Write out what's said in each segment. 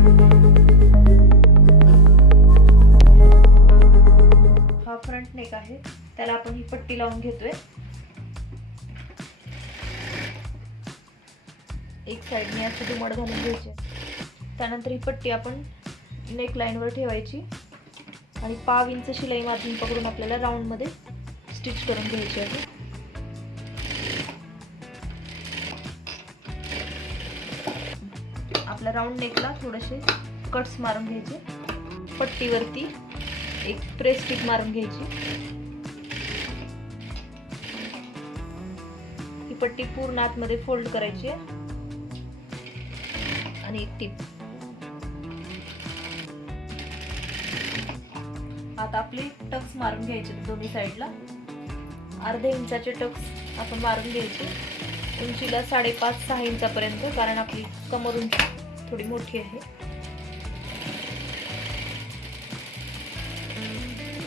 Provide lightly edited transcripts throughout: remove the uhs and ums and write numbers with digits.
हा front neck आहे, त्याला आपण ही पट्टी लावून घेतोय. एक साइडने अशी दुमड घालून घ्यायची. त्यानंतर ही पट्टी आपण नेक लाईनवर ठेवायची आणि 1/2 इंच शिलाई मार्जिन पकडून आपल्याला राऊंड मध्ये स्टिच करून घ्यायची आहे. आपल्या राऊंड नेकला थोडेसे कट्स मारून घ्यायचे. पट्टीवरती एक प्रेस टिप मारून घ्यायची. ही पट्टी पूर्ण आतमध्ये फोल्ड करायची आहे आणि एक टिप. आता आपले टक्स मारून घ्यायचे दोन्ही साईडला. अर्ध्या इंचाचे टक्स आपण मारून घ्यायचे. उंचीला 5.5-6 इंचापर्यंत, कारण आपली कमर उंची थोडी मोठी आहे.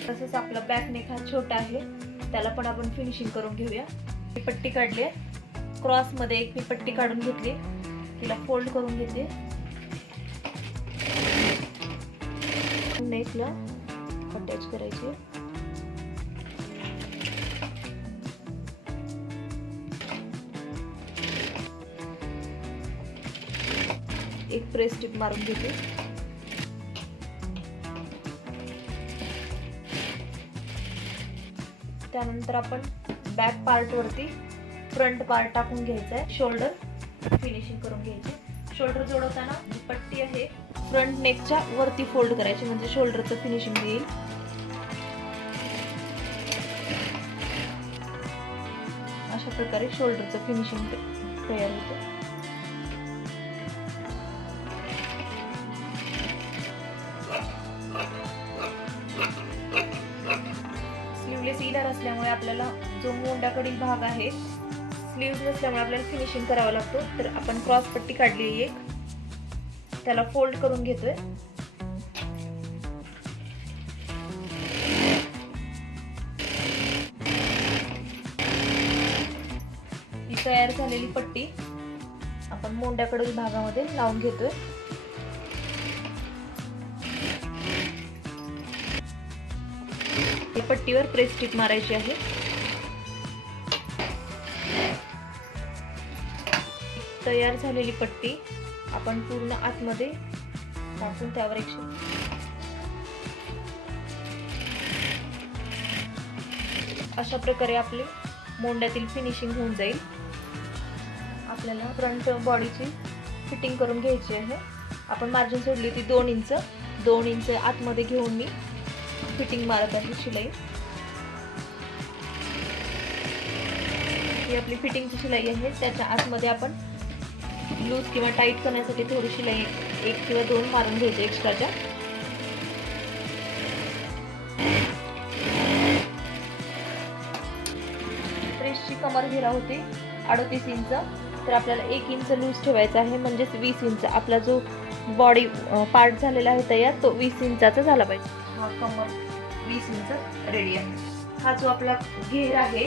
तसंच आपला बॅक नेक हा छोटा आहे, त्याला पण आपण फिनिशिंग करून घेऊया. ही पट्टी काढली आहे. क्रॉस मध्ये एक मी पट्टी काढून घेतली, तिला फोल्ड करून घेते. नेकला अटॅच करायची. एक प्रेस टिप मारून घेते. त्यानंतर आपण बॅक पार्ट वरती फ्रंट पार्ट टाकून घ्यायचा आहे. शोल्डर फिनिशिंग करून घ्यायचे. शोल्डर जोडवताना जी पट्टी आहे फ्रंट नेकच्या वरती फोल्ड करायची, म्हणजे शोल्डरचं फिनिशिंग येईल. अशा प्रकारे शोल्डरचं फिनिशिंग तयार होतं. स्लीवलेस इनर असल्यामुळे आपल्याला जो मोंडाकडील भाग आहे, स्लीव्ज नसल्यामुळे आपल्याला फिनिशिंग करावा लागतो. तर आपण क्रॉस पट्टी काढली आहे एक, त्याला फोल्ड करून घेतोय. ही तयार झालेली पट्टी आपण मोंड्याकडील भागामध्ये लावून घेतोय. या पट्टीवर प्रेस टिप मारायची आहे. तयार झालेली पट्टी आपण पूर्ण आतमध्ये टाकून त्यावर एक अशा प्रकारे आपले मोंड्यातील फिनिशिंग होऊन जाईल. आपल्याला फ्रंट बॉडीची फिटिंग करून घ्यायची आहे. आपण मार्जिन सोडली ती 2 इंच आतमध्ये घेऊन मी फिटिंग मारत आहे शिलाई. ही आपली फिटिंगची शिलाई आहे. त्याच्या आतमध्ये आपण लूज किंवा टाईट करण्यासाठी थोडी शिलाई 1 किंवा 2 मारून घ्यायचे एक्स्ट्राच्या. ड्रेसची कमर घेरा होते 38 इंच, तर आपल्याला 1 इंच लूज ठेवायचा आहे, म्हणजेच 20 इंच. आपला जो बॉडी पार्ट झालेला आहे तयार, तो 20 इंचाचा झाला पाहिजे. हा कमर 20 इंच रेडी आहे. हा जो आपला घेर आहे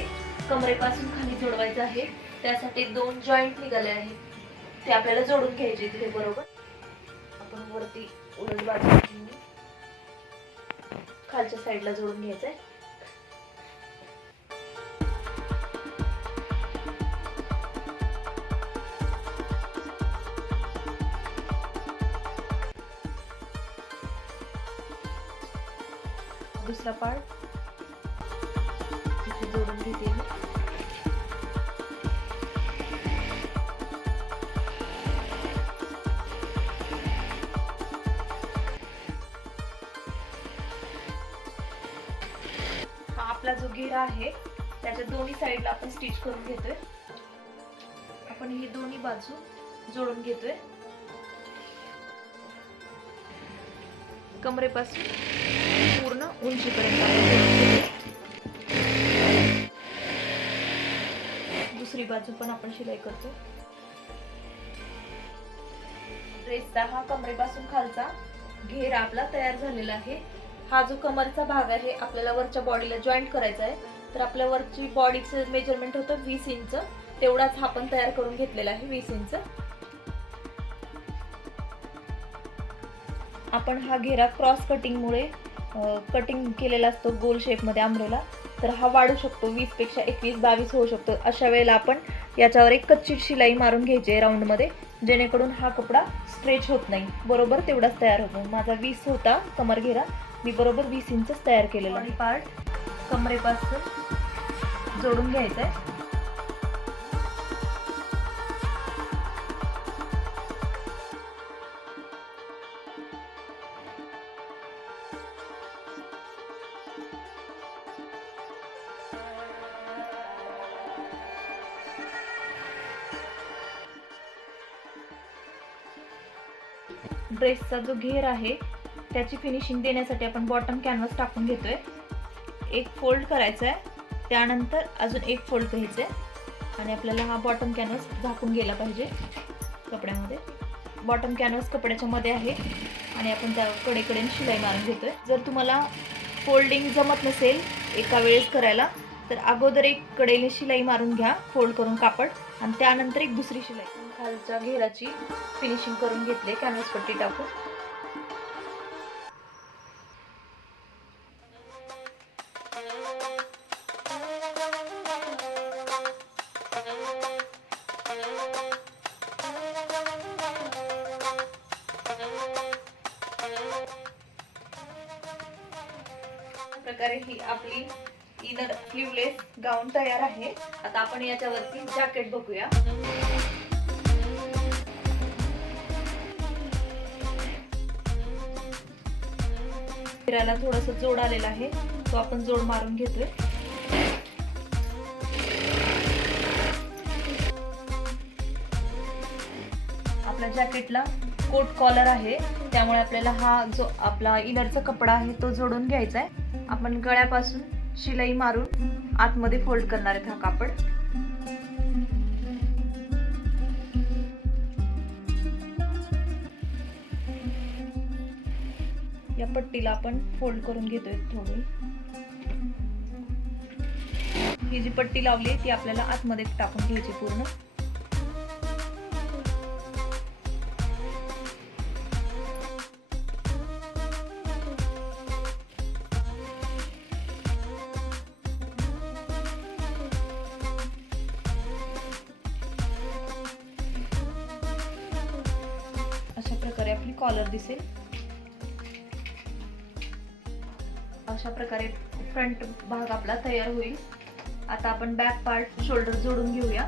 कमरेपासून खाली जोडवायचा आहे, त्यासाठी 2 जॉईंट निघाले आहेत, ते आपल्याला जोडून घ्यायचे तिथे बरोबर. आपण वरती उलट बाजूने खालच्या साईडला जोडून घ्यायचंय. दुसरा पार्ट इथे जोडून घेते. आपला जो घेरा आहे त्याच्या दोन्ही साईडला आपण स्टिच करून घेतोय. आपण ही दोन्ही बाजू जोडून घेतोय. कमरेपासून पूर्ण उंचीपर्यंत. दुसरी बाजू पण आपण शिलाई करतो. ड्रेसचा हा कमरेपासून खालचा घेरा आपला तयार झालेला आहे. हा जो कमरचा भाग आहे आपल्याला वरच्या बॉडीला जॉईंट करायचा आहे, तर आपल्या वरची बॉडीचं मेजरमेंट होतं 20 इंच. तेवढाच हा पण तयार करून घेतलेला आहे 20 इंच. आपण हा घेरा क्रॉस कटिंगमुळे कटिंग केलेला असतो गोल शेपमध्ये आंब्रेला, तर हा वाढू शकतो, 20 पेक्षा 21 22 होऊ शकतो. अशा वेळेला आपण याच्यावर एक कच्ची शिलाई मारून घ्यायची आहे राऊंडमध्ये, जेणेकरून हा कपडा स्ट्रेच होत नाही, बरोबर तेवढाच तयार होतो. माझा 20 होता कमर घेरा, मी बरोबर 20 इंचच तयार केलेला. बॉडी पार्ट कमरेपासून जोडून घ्यायचा आहे. ड्रेसचा जो घेर आहे त्याची फिनिशिंग देण्यासाठी आपण बॉटम कॅनव्हास टाकून घेतोय. एक फोल्ड करायचा आहे, त्यानंतर अजून एक फोल्ड घ्यायचं आहे आणि आपल्याला हा बॉटम कॅनव्हास झाकून गेला पाहिजे कपड्यामध्ये. बॉटम कॅनव्हास कपड्याच्या मध्ये आहे आणि आपण त्या कडेकडेने शिलाई मारून घेतोय. जर तुम्हाला फोल्डिंग जमत नसेल एका वेळेस करायला, तर अगोदर एक कडेने शिलाई मारून घ्या फोल्ड करून कापड, आणि त्यानंतर एक दुसरी शिलाई. खालच्या घेराची फिनिशिंग करून घेतले कॅनव्हास पट्टी टाकून. प्रकारे ही आपली इनर स्लीवलेस गाऊन तयार आहे. आता आपण याच्यावरती जॅकेट बघूया. फिरायला थोडस जोड आलेला आहे, तो आपण जोड मारून घेतोय. आपल्या जॅकेटला कोट कॉलर आहे, त्यामुळे आपल्याला हा जो आपला इनरचा कपडा आहे तो जोडून घ्यायचा आहे. आपण गळ्यापासून शिलाई मारून आतमध्ये फोल्ड करणार आहेत हा कापड. या पट्टीला आपण फोल्ड करून घेतोय थोडी. ही जी पट्टी लावली ती आपल्याला आतमध्ये टाकून घ्यायची पूर्ण. अशा प्रकारे आपली कॉलर दिसेल. अशा प्रकारे फ्रंट भाग आपला तयार होईल. आता आपण बॅक पार्ट शोल्डर जोडून घेऊया.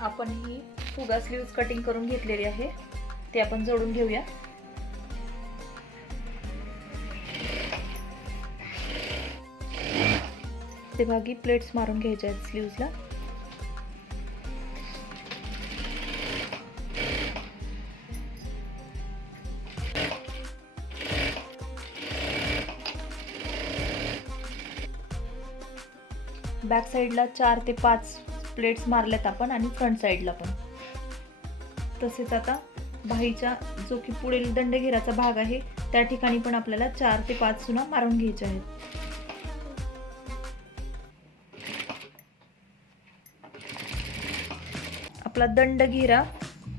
आपण ही फुगा स्लीव्स कटिंग करून घेतलेली आहे, ते आपण जोडून घेऊया. ते भागी प्लेट्स मारून घ्यायच्या आहेत स्लीव्सला. बॅक साईडला 4 ते 5 प्लेट्स मारल्यात आपण, आणि फ्रंट साईडला पण तसेच. आता बाहीच्या जो की पुढील दंडघेराचा भाग आहे त्या ठिकाणी पण आपल्याला 4 ते 5 सुना मारून घ्यायच्या आहेत. आपला दंड घेरा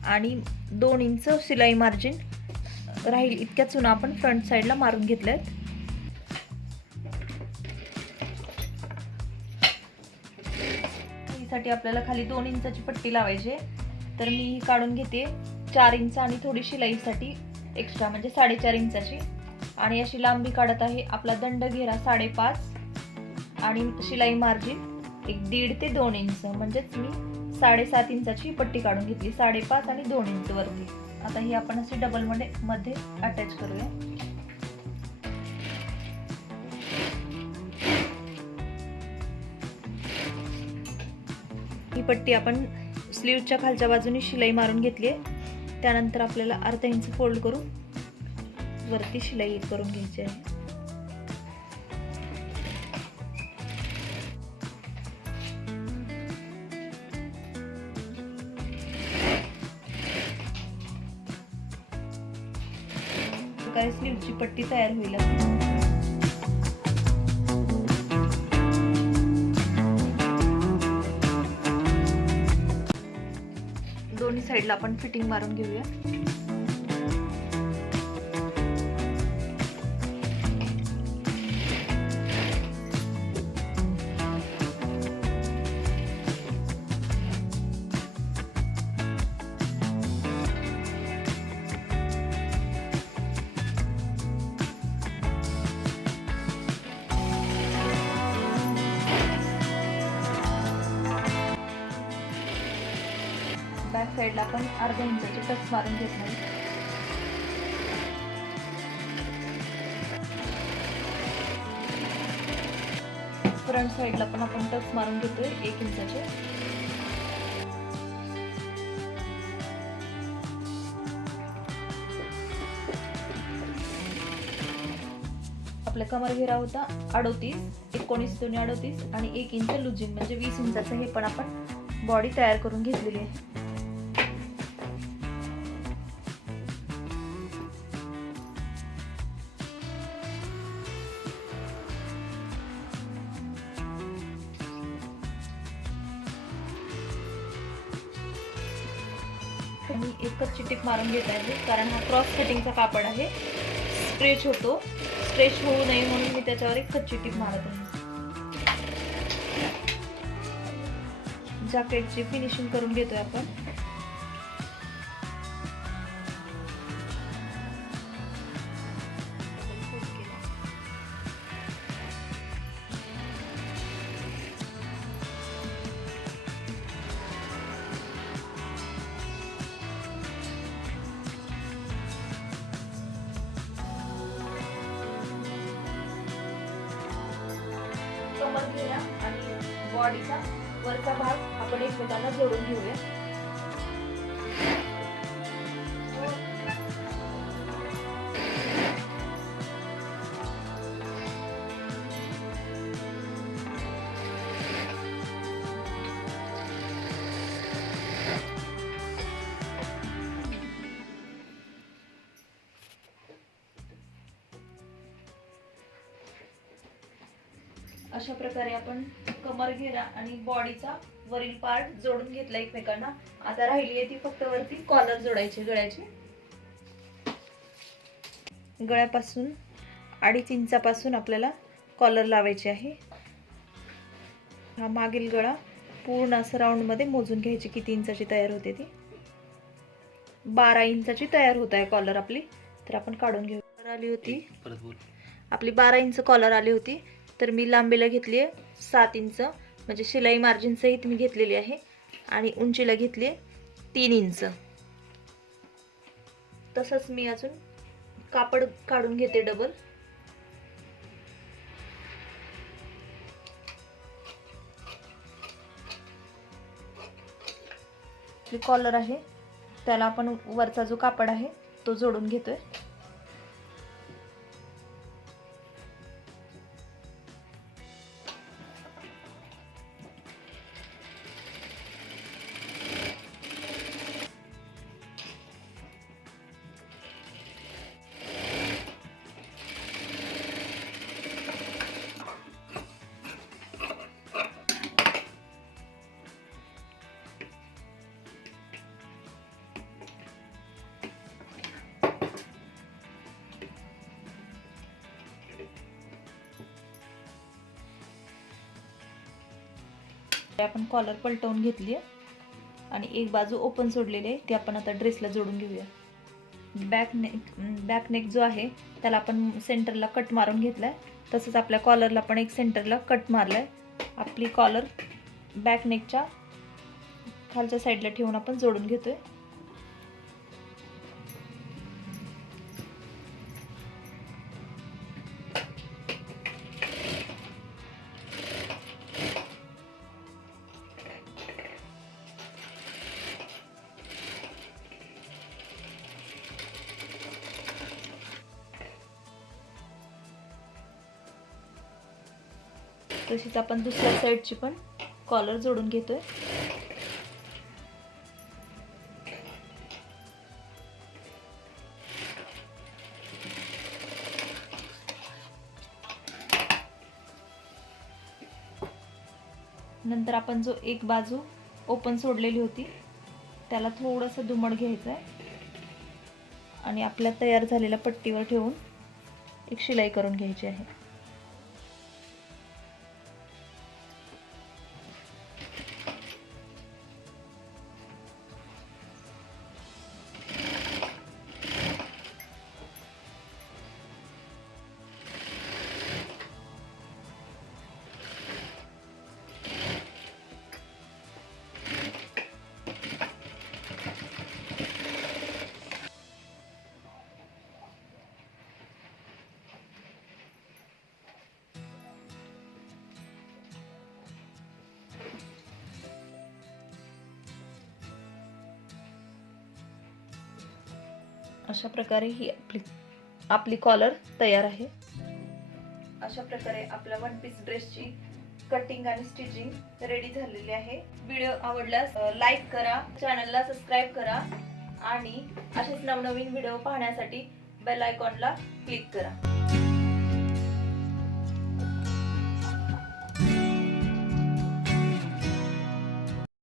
आणि 2 इंच शिलाई मार्जिन राहील इतक्या चुना आपण फ्रंट साईडला मारून घेतल्यात. यासाठी आपल्याला खाली 2 इंचाची पट्टी लावायची, तर मी ही काढून घेते 4 इंच आणि थोडी शिलाईसाठी एक्स्ट्रा म्हणजे 4.5 इंचाची, आणि अशी लांबी काढत आहे. आपला दंड घेरा 5.5 आणि शिलाई मार्जिन 1.5 ते 2 इंच, म्हणजेच मी 7.5 इंचाची पट्टी काढून घेतली, 5.5 आणि 2 इंच वरती. आता ही आपण अशी डबल मध्ये अटॅच करूया. ही पट्टी आपण स्लीवच्या खालच्या बाजूने शिलाई मारून घेतली आहे. त्यानंतर आपल्याला अर्धा इंच फोल्ड करून वरती शिलाई करून घ्यायची आहे. स्लीवची पट्टी तयार होईल. साईडला आपण फिटिंग मारून घेऊया. बॅक साईडला आपण अर्ध्या इंचाचे टक्स मारून घेतले. फ्रंट साईडला पण आपण टक्स मारून घेतोय 1 इंचाचे. आपला कमर घेरा होता 38, 19 दोन्ही 38 आणि 1 इंच लुजिंग म्हणजे 20 इंचाचं हे पण आपण बॉडी तयार करून घेतलेली आहे. मी एकच टिप मारून घेत आहे कारण हा क्रॉस फिटिंगचा कापड आहे, स्ट्रेच होतो, स्ट्रेच होऊ नये म्हणून मी त्याच्यावर एक कच्ची टिप मारत आहे. जॅकेटची फिनिशिंग करून घेतोय आपण. कमर घेऊया आणि बॉडीचा वरचा भाग आपण एकमेकांना जोडून घेऊया. अशा प्रकारे आपण कमर घेरा आणि बॉडीचा वरील पार्ट जोडून घेतला एकमेकांना. आता राहिली आहे ती फक्त वरती कॉलर जोडायची गळ्याची. गळ्यापासून 2.5 इंचापासून आपल्याला कॉलर लावायची आहे. हा मागील गळा पूर्ण असं राऊंड मध्ये मोजून घ्यायची किती इंचाची तयार होते ती. 12 इंचाची तयार होत आहे कॉलर आपली. तर आपण काढून घेऊ. आली होती आपली 12 इंच कॉलर आली होती. तर मी लांबीला घेतली आहे 7 इंच म्हणजे शिलाई मार्जिन सहित मी घेतलेली आहे आणि उंचीला घेतली आहे 3 इंच. तसंच मी अजून कापड काढून घेते डबल. कॉलर आहे त्याला आपण वरचा जो कापड आहे तो जोडून घेतोय. आपण कॉलर पलटवून घेतली आहे आणि एक बाजू ओपन सोडलेली आहे ती आपण आता ड्रेसला जोडून घेऊया. बॅक नेक जो आहे त्याला आपण सेंटरला कट मारून घेतलाय. तसंच आपल्या कॉलरला पण एक सेंटरला कट मारलाय. आपली कॉलर बॅक नेकच्या खालच्या साईडला ठेवून आपण जोडून घेतोय. तशीच आपण दुसऱ्या साईडची पण कॉलर जोडून घेतोय. नंतर आपण जो एक बाजू ओपन सोडलेली होती त्याला थोडंसं दुमड घ्यायचं आहे आणि आपल्या तयार झालेल्या पट्टीवर ठेवून एक शिलाई करून घ्यायची आहे. अशा प्रकारे ही आपली कॉलर तयार आहे. अशा प्रकारे आपल्या वन पीस ड्रेसची कटिंग आणि स्टिचिंग रेडी झालेली आहे. व्हिडिओ आवडल्यास लाईक करा, चॅनलला सबस्क्राईब करा आणि असेच नवनवीन व्हिडिओ पाहण्यासाठी बेल आयकॉनला क्लिक करा.